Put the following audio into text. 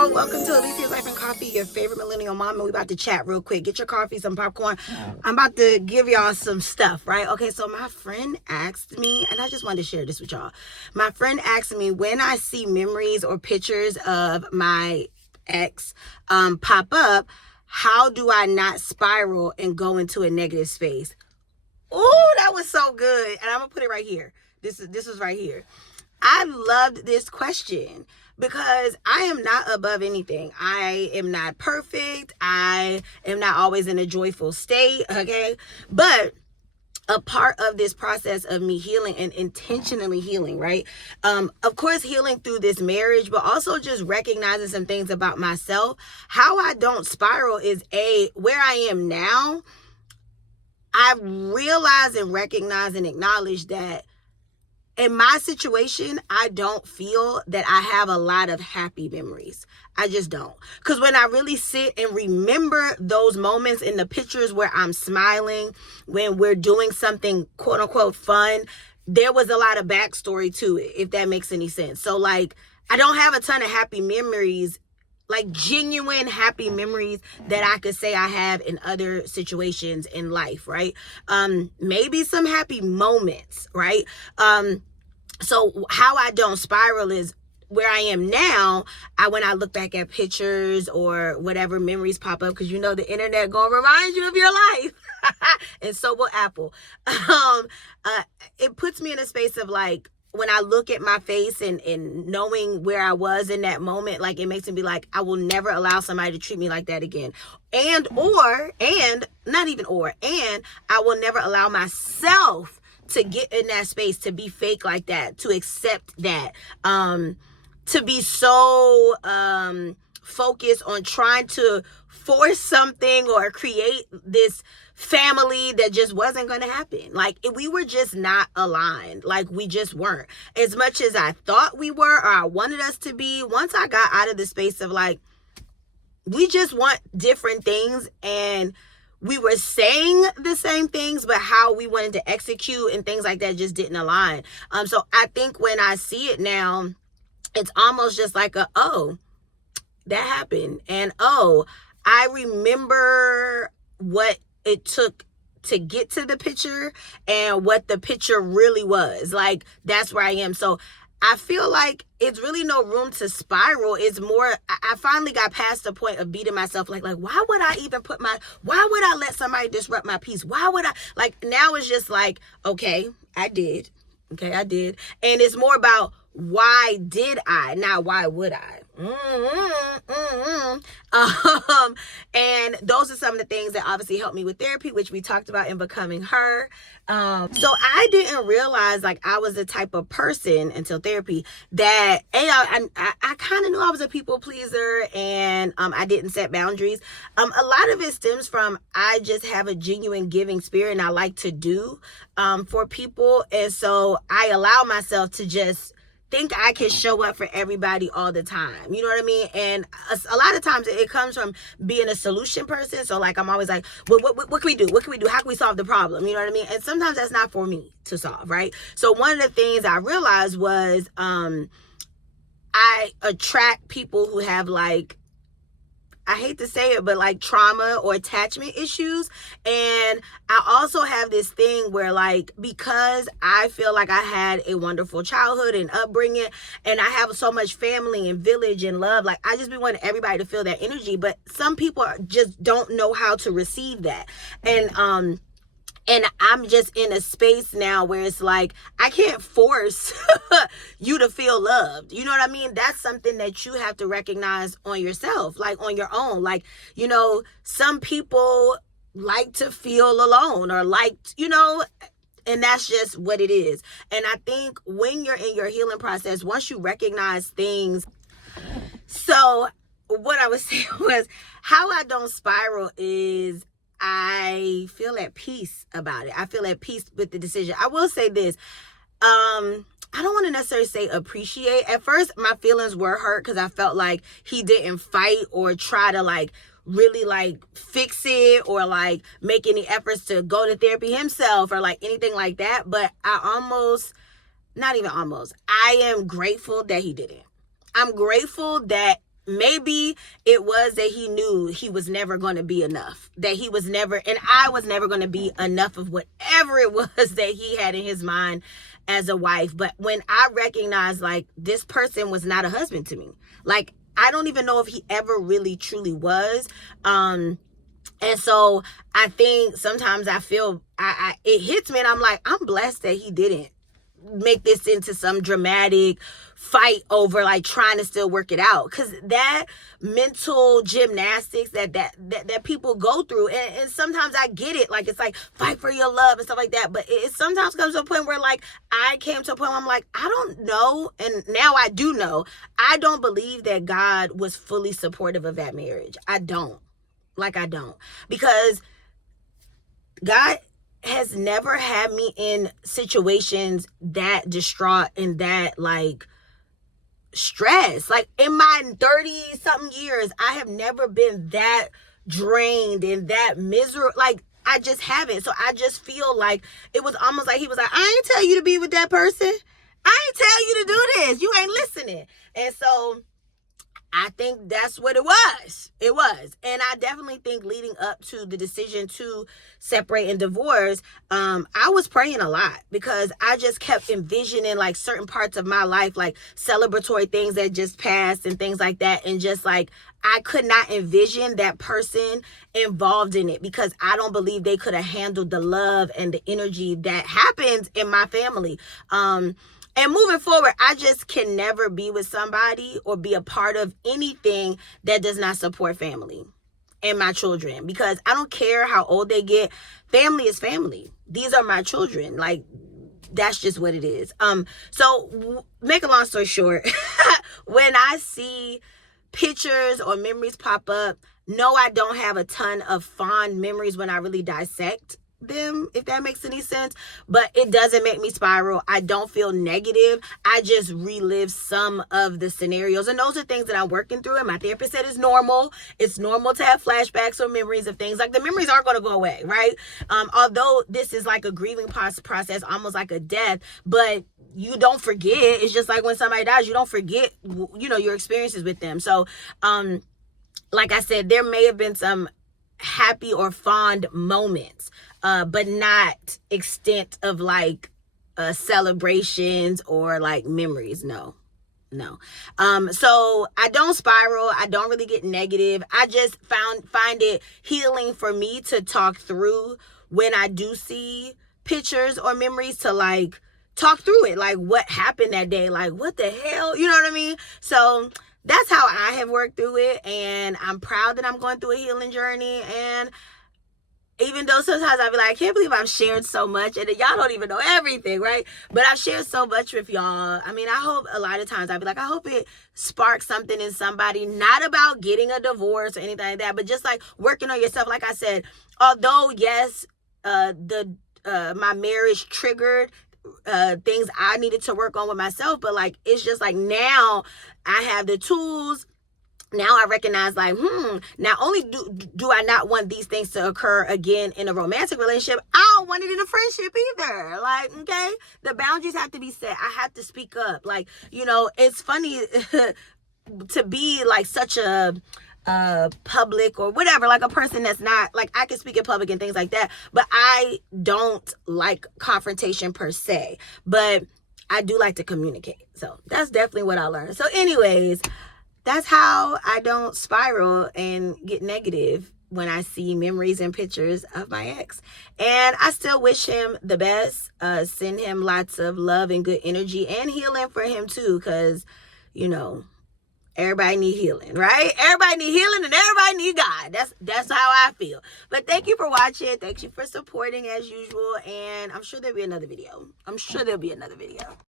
y'all. Welcome to Alicia's Life and Coffee, your favorite millennial mom. And we about to chat real quick. Get your coffee, some popcorn. I'm about to give y'all some stuff, right? Okay, so my friend asked me, and I just wanted to share this with y'all. My friend asked me, when I see memories or pictures of my ex pop up, how do I not spiral and go into a negative space? Oh, that was so good. And I'm going to put it right here. This was right here. I loved this question because I am not above anything. I am not perfect. I am not always in a joyful state, okay? But a part of this process of me healing and intentionally healing, right? Of course, healing through this marriage, but also just recognizing some things about myself. How I don't spiral is where I am now. I realize and recognize and acknowledge that in my situation, I don't feel that I have a lot of happy memories. I just don't. Because when I really sit and remember those moments in the pictures where I'm smiling, when we're doing something quote unquote fun, there was a lot of backstory to it, if that makes any sense. So like, I don't have a ton of happy memories, like genuine happy memories that I could say I have in other situations in life, right? Maybe some happy moments, right? So how I don't spiral is where I am now. When I look back at pictures or whatever memories pop up, because you know the internet gonna remind you of your life, and so will Apple. It puts me in a space of like, when I look at my face and knowing where I was in that moment, like it makes me be like, I will never allow somebody to treat me like that again. And I will never allow myself to get in that space, to be fake like that, to accept that, to be so focused on trying to force something or create this family that just wasn't going to happen. Like we were just not aligned. Like we just weren't. As much as I thought we were, or I wanted us to be, once I got out of the space of like, we just want different things, and we were saying the same things, but how we wanted to execute and things like that just didn't align. So I think when I see it now, it's almost just like oh, that happened. And oh, I remember what it took to get to the picture and what the picture really was. Like, that's where I am. So I feel like it's really no room to spiral. It's more, I finally got past the point of beating myself like, why would I even why would I let somebody disrupt my peace? Why would I, like, now it's just like, okay, I did. And it's more about, why did I? Not why would I? And those are some of the things that obviously helped me with therapy, which we talked about in Becoming Her. So I didn't realize like I was the type of person until therapy that I kind of knew I was a people pleaser, and I didn't set boundaries. A lot of it stems from, I just have a genuine giving spirit, and I like to do for people. And so I allow myself to just think I can show up for everybody all the time. You know what I mean? And a lot of times it comes from being a solution person. So like, I'm always like, what can we do? What can we do? How can we solve the problem? You know what I mean? And sometimes that's not for me to solve, right? So one of the things I realized was I attract people who have like, I hate to say it, but like trauma or attachment issues. And I also have this thing where like, because I feel like I had a wonderful childhood and upbringing, and I have so much family and village and love, like I just be wanting everybody to feel that energy, but some people just don't know how to receive that. And I'm just in a space now where it's like, I can't force you to feel loved. You know what I mean? That's something that you have to recognize on yourself, like on your own. Like, you know, some people like to feel alone, or like, you know, and that's just what it is. And I think when you're in your healing process, once you recognize things. So what I was saying was, how I don't spiral is, I feel at peace about it. I feel at peace with the decision. I will say this. I don't want to necessarily say appreciate. At first, my feelings were hurt because I felt like he didn't fight or try to like really like fix it or like make any efforts to go to therapy himself or like anything like that. But I am grateful that he didn't. I'm grateful that maybe it was that he knew he was never going to be enough, that he was never, and I was never going to be enough of whatever it was that he had in his mind as a wife. But when I recognized, like, this person was not a husband to me, like, I don't even know if he ever really truly was. And so I think sometimes I feel it hits me, and I'm like, I'm blessed that he didn't make this into some dramatic fight over, like, trying to still work it out, because that mental gymnastics that people go through, and sometimes I get it, like, it's like fight for your love and stuff like that, but it sometimes comes to a point where, like, I came to a point where I'm like, I don't know, and now I do know, I don't believe that God was fully supportive of that marriage. I don't, because God has never had me in situations that distraught and that, like, stress. Like, in my 30 something years, I have never been that drained and that miserable. Like, I just haven't. So I just feel like it was almost like he was like, I ain't tell you to be with that person. I ain't tell you to do this. You ain't listening. And so I think that's what it was. It was. And I definitely think leading up to the decision to separate and divorce, I was praying a lot, because I just kept envisioning, like, certain parts of my life, like celebratory things that just passed and things like that. And just, like, I could not envision that person involved in it, because I don't believe they could have handled the love and the energy that happens in my family. And moving forward, I just can never be with somebody or be a part of anything that does not support family and my children, because I don't care how old they get. Family is family. These are my children. Like, that's just what it is. So make a long story short, when I see pictures or memories pop up, no, I don't have a ton of fond memories when I really dissect them, if that makes any sense, but it doesn't make me spiral. I don't feel negative. I just relive some of the scenarios, and those are things that I'm working through, and my therapist said it's normal. It's normal to have flashbacks or memories of things. Like, the memories aren't going to go away, right? Although this is like a grieving process, almost like a death, but you don't forget. It's just like when somebody dies, you don't forget, your experiences with them. So like I said, there may have been some happy or fond moments, but not extent of, like, celebrations or, like, memories. No. So I don't spiral. I don't really get negative. I just find it healing for me to talk through when I do see pictures or memories, to, like, talk through it, like, what happened that day, like, what the hell, you know what I mean? So that's how I have worked through it, and I'm proud that I'm going through a healing journey. And even though sometimes I be like, I can't believe I've shared so much, and y'all don't even know everything, right? But I've shared so much with y'all. I mean, I hope a lot of times I be like, I hope it sparks something in somebody, not about getting a divorce or anything like that, but just, like, working on yourself. Like I said, although, yes, my marriage triggered things I needed to work on with myself, but, like, it's just like, now I have the tools. Now I recognize, like, not only do I not want these things to occur again in a romantic relationship, I don't want it in a friendship either. Like, okay, the boundaries have to be set. I have to speak up. Like, it's funny to be, like, such a public or whatever, like, a person that's not, like, I can speak in public and things like that, but I don't like confrontation per se, but I do like to communicate. So that's definitely what I learned. So anyways, that's how I don't spiral and get negative when I see memories and pictures of my ex. And I still wish him the best, send him lots of love and good energy, and healing for him too, because everybody need healing, right? Everybody need healing, and everybody need God. That's how I feel. But thank you for watching. Thank you for supporting as usual. And I'm sure there'll be another video.